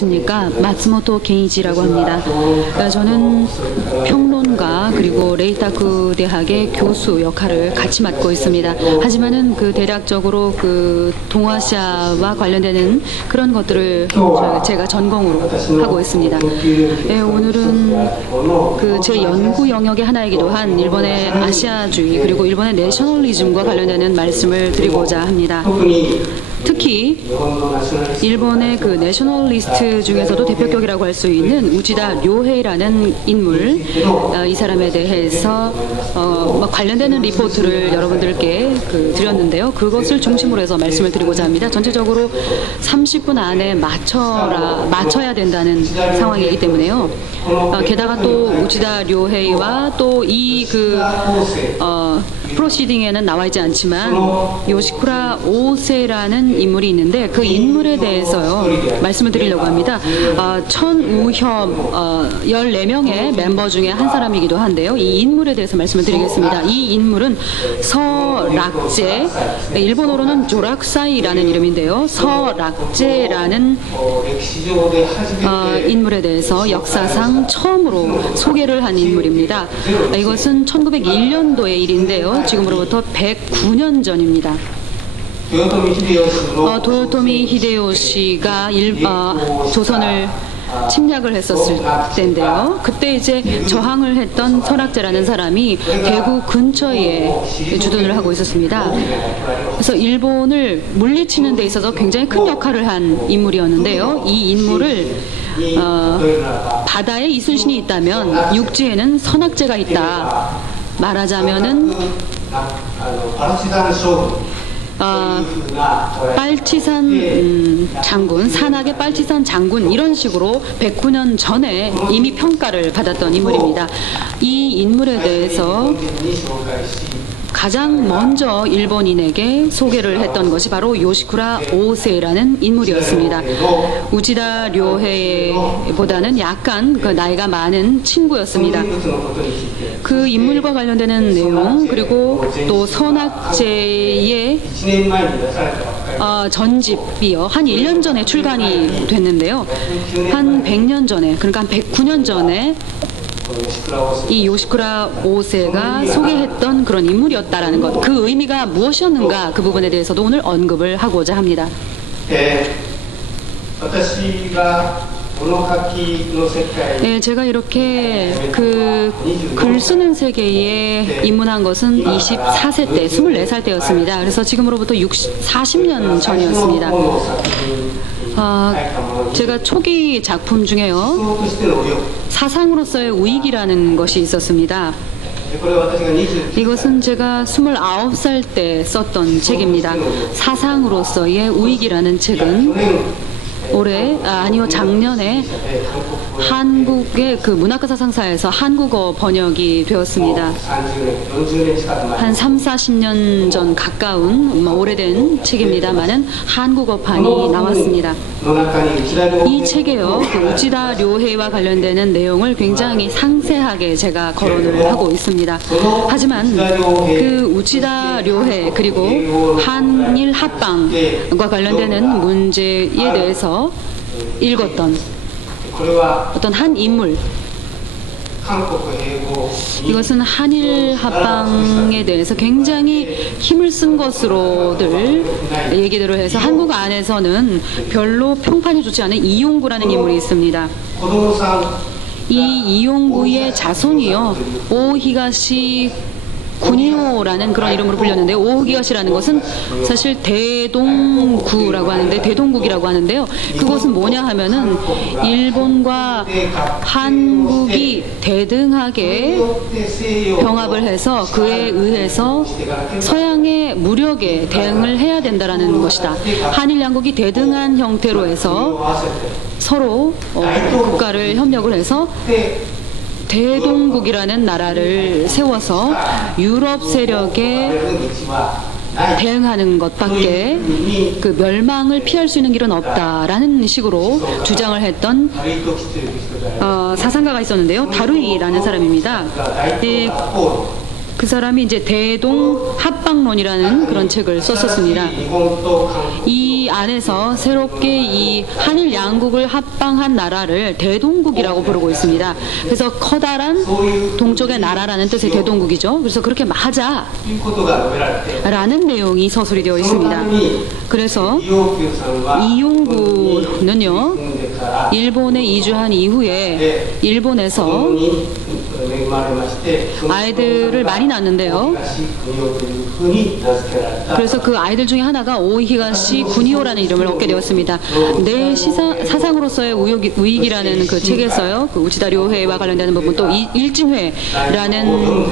안녕하십니까. 마츠모토 겐이지라고 합니다. 저는 평론가 그리고 레이타쿠 대학의 교수 역할을 같이 맡고 있습니다. 하지만은 그 대략적으로 그 동아시아와 관련되는 그런 것들을 제가 전공으로 하고 있습니다. 네, 오늘은 그 제 연구 영역의 하나이기도 한 일본의 아시아주의 그리고 일본의 내셔널리즘과 관련되는 말씀을 드리고자 합니다. 특히 일본의 그 내셔널리스트 중에서도 대표격이라고 할 수 있는 우지다 료헤이라는 인물, 이 사람에 대해서 관련되는 리포트를 여러분들께 드렸는데요. 그것을 중심으로 해서 말씀을 드리고자 합니다. 전체적으로 30분 안에 맞춰야 된다는 상황이기 때문에요. 게다가 또 우지다 료헤이와 또 이 프로시딩에는 나와 있지 않지만 요시쿠라 오세라는 인물이 있는데 그 인물에 대해서요 말씀을 드리려고 합니다. 천우협 14명의 멤버 중에 한 사람이기도 한데요. 이 인물에 대해서 말씀을 드리겠습니다. 이 인물은 서락제, 일본어로는 조락사이라는 이름인데요. 서락제라는 인물에 대해서 역사상 처음으로 소개를 한 인물입니다. 이것은 1901년도의 일인데요. 지금으로부터 109년 전입니다. 도요토미 히데요시가 조선을 침략을 했었을 때인데요. 그때 이제 저항을 했던 서락제라는 사람이 대구 근처에 주둔을 하고 있었습니다. 그래서 일본을 물리치는 데 있어서 굉장히 큰 역할을 한 인물이었는데요. 이 인물을 바다에 이순신이 있다면 육지에는 선악제가 있다. 말하자면은 빨치산 장군, 산악의 빨치산 장군 이런 식으로 109년 전에 이미 평가를 받았던 인물입니다. 이 인물에 대해서 가장 먼저 일본인에게 소개를 했던 것이 바로 요시쿠라 오세라는 인물이었습니다. 우지다 료헤보다는 약간 나이가 많은 친구였습니다. 그 인물과 관련되는 내용 그리고 또 선악제의 전집이요. 한 1년 전에 출간이 됐는데요. 한 100년 전에, 그러니까 한 109년 전에 이 요시쿠라 오세가 소개했던 그런 인물이었다라는 것, 그 의미가 무엇이었는가 그 부분에 대해서도 오늘 언급을 하고자 합니다. 네, 제가 이렇게 그 글 쓰는 세계에 입문한 것은 24세 때, 24살 때였습니다. 그래서 지금으로부터 40년 전이었습니다. 제가 초기 작품 중에요, 사상으로서의 우익이라는 것이 있었습니다. 이것은 제가 29살 때 썼던 책입니다. 사상으로서의 우익이라는 책은 작년에 한국의 그 문학과 사상사에서 한국어 번역이 되었습니다. 한 30-40년 전 가까운 오래된 책입니다만은 한국어판이 나왔습니다. 이 책에요, 그 우지다 료헤이와 관련되는 내용을 굉장히 상세하게 제가 거론을 하고 있습니다. 하지만 그 우지다 료헤 그리고 한일 합방과 관련되는 문제에 대해서 읽었던 어떤 한 인물, 이것은 한일 합방에 대해서 굉장히 힘을 쓴 것으로들 얘기들을 해서 한국 안에서는 별로 평판이 좋지 않은 이용구라는 인물이 있습니다. 이 이용구의 자손이요, 오히가시 군요라는 그런 이름으로 불렸는데, 오히가시라는 것은 사실 대동국이라고 하는데요. 그것은 뭐냐 하면은 일본과 한국이 대등하게 병합을 해서 그에 의해서 서양의 무력에 대응을 해야 된다라는 것이다. 한일 양국이 대등한 형태로 해서 서로 국가를 협력을 해서 대동국이라는 나라를 세워서 유럽 세력에 대응하는 것밖에 그 멸망을 피할 수 있는 길은 없다라는 식으로 주장을 했던 사상가가 있었는데요. 다루이라는 사람입니다. 그 사람이 이제 대동 합방론이라는 그런 책을 썼었습니다. 이 안에서 새롭게 이 한일 양국을 합방한 나라를 대동국이라고 부르고 있습니다. 그래서 커다란 동쪽의 나라라는 뜻의 대동국이죠. 그래서 그렇게 하자 라는 내용이 서술이 되어 있습니다. 그래서 이용구는요, 일본에 이주한 이후에 일본에서 아이들을 많이 낳는데요. 그래서 그 아이들 중에 하나가 오이히가시 구니오라는 이름을 얻게 되었습니다. 내 사상으로서의 우익이라는 그 책에서요, 그 우치다 료헤이와 관련되는 부분, 또 일진회라는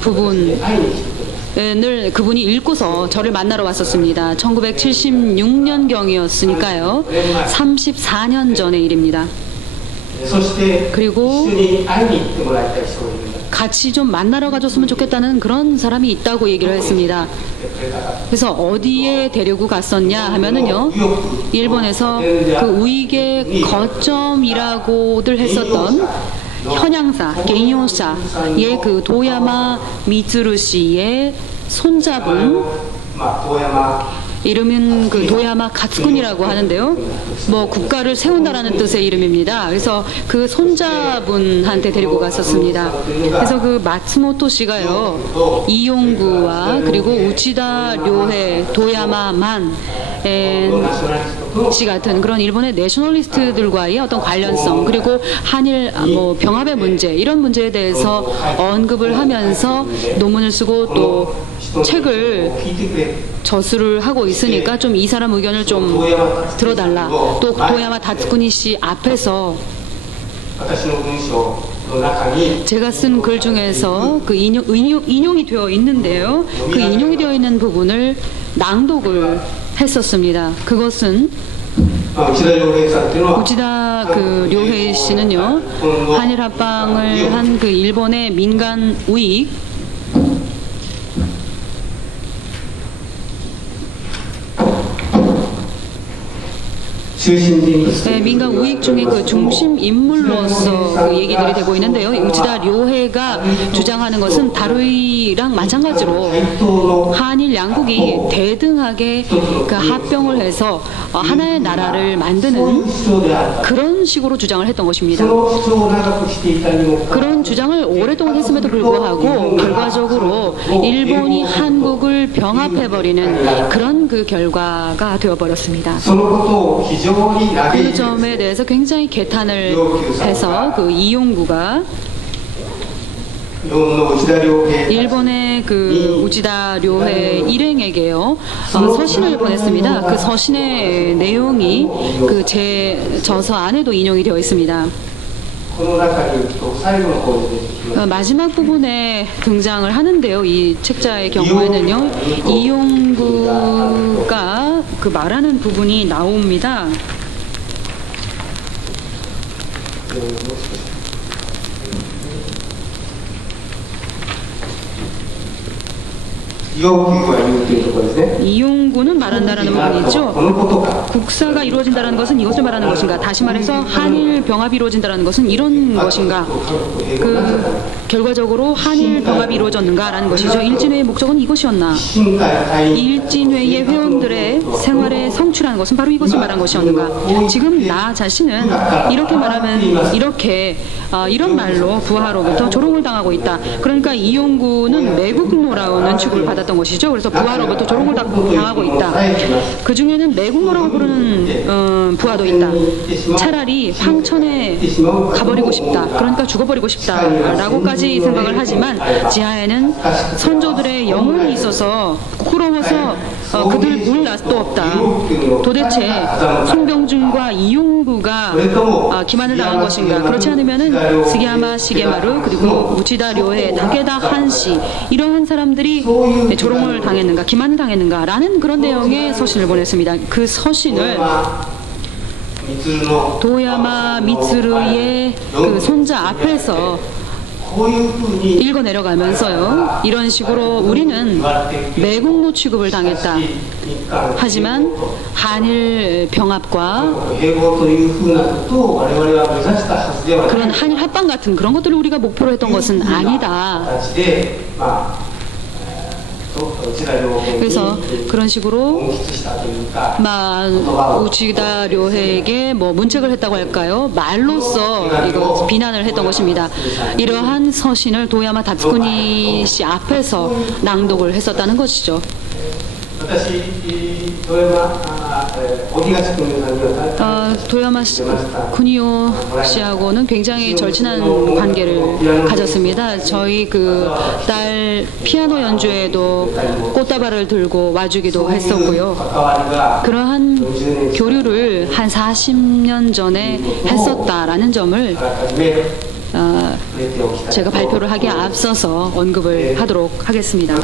부분을 그분이 읽고서 저를 만나러 왔었습니다. 1976년경이었으니까요. 34년 전의 일입니다. 그리고 같이 좀 만나러 가줬으면 좋겠다는 그런 사람이 있다고 얘기를 했습니다. 그래서 어디에 데리고 갔었냐 하면은요, 일본에서 그 우익의 거점이라고들 했었던 현양사, 겐요사의 그 도야마 미츠루 씨의 손자분, 이름은 그 도야마 가츠군이라고 하는데요. 뭐 국가를 세운다라는 뜻의 이름입니다. 그래서 그 손자분한테 데리고 갔었습니다. 그래서 그 마츠모토 씨가요, 이용구와 그리고 우치다 료헤, 도야마 만 씨 같은 그런 일본의 내셔널리스트들과의 어떤 관련성, 그리고 한일 뭐 병합의 문제, 이런 문제에 대해서 언급을 하면서 논문을 쓰고 또 책을 저술을 하고 있으니까 좀 이 사람 의견을 좀 들어달라. 또 도야마 다츠쿠니 씨 앞에서 제가 쓴 글 중에서 그 인용이 되어 있는데요. 그 인용이 되어 있는 부분을 낭독을 했었습니다. 그것은 우치다 그 료헤이 씨는요, 한일 합방을 한 그 일본의 민간 우익, 민간 우익 중에 그 중심 인물로서 그 얘기들이 되고 있는데요. 우치다 료헤가 주장하는 것은 다루이랑 마찬가지로 한일 양국이 대등하게 그 합병을 해서 하나의 나라를 만드는 그런 식으로 주장을 했던 것입니다. 그런 주장을 오랫동안 했음에도 불구하고 결과적으로 일본이 한국을 병합해버리는 그런 그 결과가 되어버렸습니다. 그 점에 대해서 굉장히 개탄을 해서 그 이용구가 일본의 그 우치다 료헤 일행에게요, 서신을 보냈습니다. 그 서신의 내용이 그 제 저서 안에도 인용이 되어 있습니다. 마지막 부분에 등장을 하는데요. 이 책자의 경우에는요, 이용구가 그 말하는 부분이 나옵니다. 이용구는 말한다라는 부분이죠. 국사가 이루어진다는 것은 이것을 말하는 것인가? 다시 말해서 한일 병합이 이루어진다는 것은 이런 것인가? 그 결과적으로 한일 병합이 이루어졌는가라는 것이죠. 일진회의 목적은 이것이었나? 일진회의 회원들의 생활에 성취라는 것은 바로 이것을 말한 것이었는가? 지금 나 자신은 이렇게 말하면 이런 말로 부하로부터 조롱을 당하고 있다. 그러니까 이용구는 매국노라는 취급을 받았던 것이죠. 그래서 부하로부터 조롱을 당하고 있다. 그 중에는 매국노라고 부르는 부하도 있다. 차라리 황천에 가버리고 싶다. 그러니까 죽어버리고 싶다라고까지 생각을 하지만 지하에는 선조들의 영혼이 있어서 부끄러워서 그들 물 낯도 없다. 도대체 송병준과 이용구가 기만을 당한 것인가? 그렇지 않으면은 스기야마 시게마루 그리고 우치다 료헤, 다게다 한시 이러한 사람들이 조롱을 당했는가, 기만을 당했는가라는 그런 내용의 서신을 보냈습니다. 그 서신을 도야마 미츠루의 그 손자 앞에서 읽어 내려가면서요, 이런 식으로 우리는 매국노 취급을 당했다. 하지만 한일 병합과 그런 한일 합방 같은 그런 것들을 우리가 목표로 했던 것은 아니다. 그래서 그런 식으로 우치다 료해에게 뭐 문책을 했다고 할까요? 말로써 이거 비난을 했던 것입니다. 이러한 서신을 도야마 다츠쿠니 씨 앞에서 낭독을 했었다는 것이죠. 도야마 쿠니오 씨하고는 굉장히 절친한 관계를 가졌습니다. 저희 그 딸 피아노 연주에도 꽃다발을 들고 와주기도 했었고요. 그러한 교류를 한 40년 전에 했었다라는 점을 제가 발표를 하기에 앞서서 언급을 하도록 하겠습니다.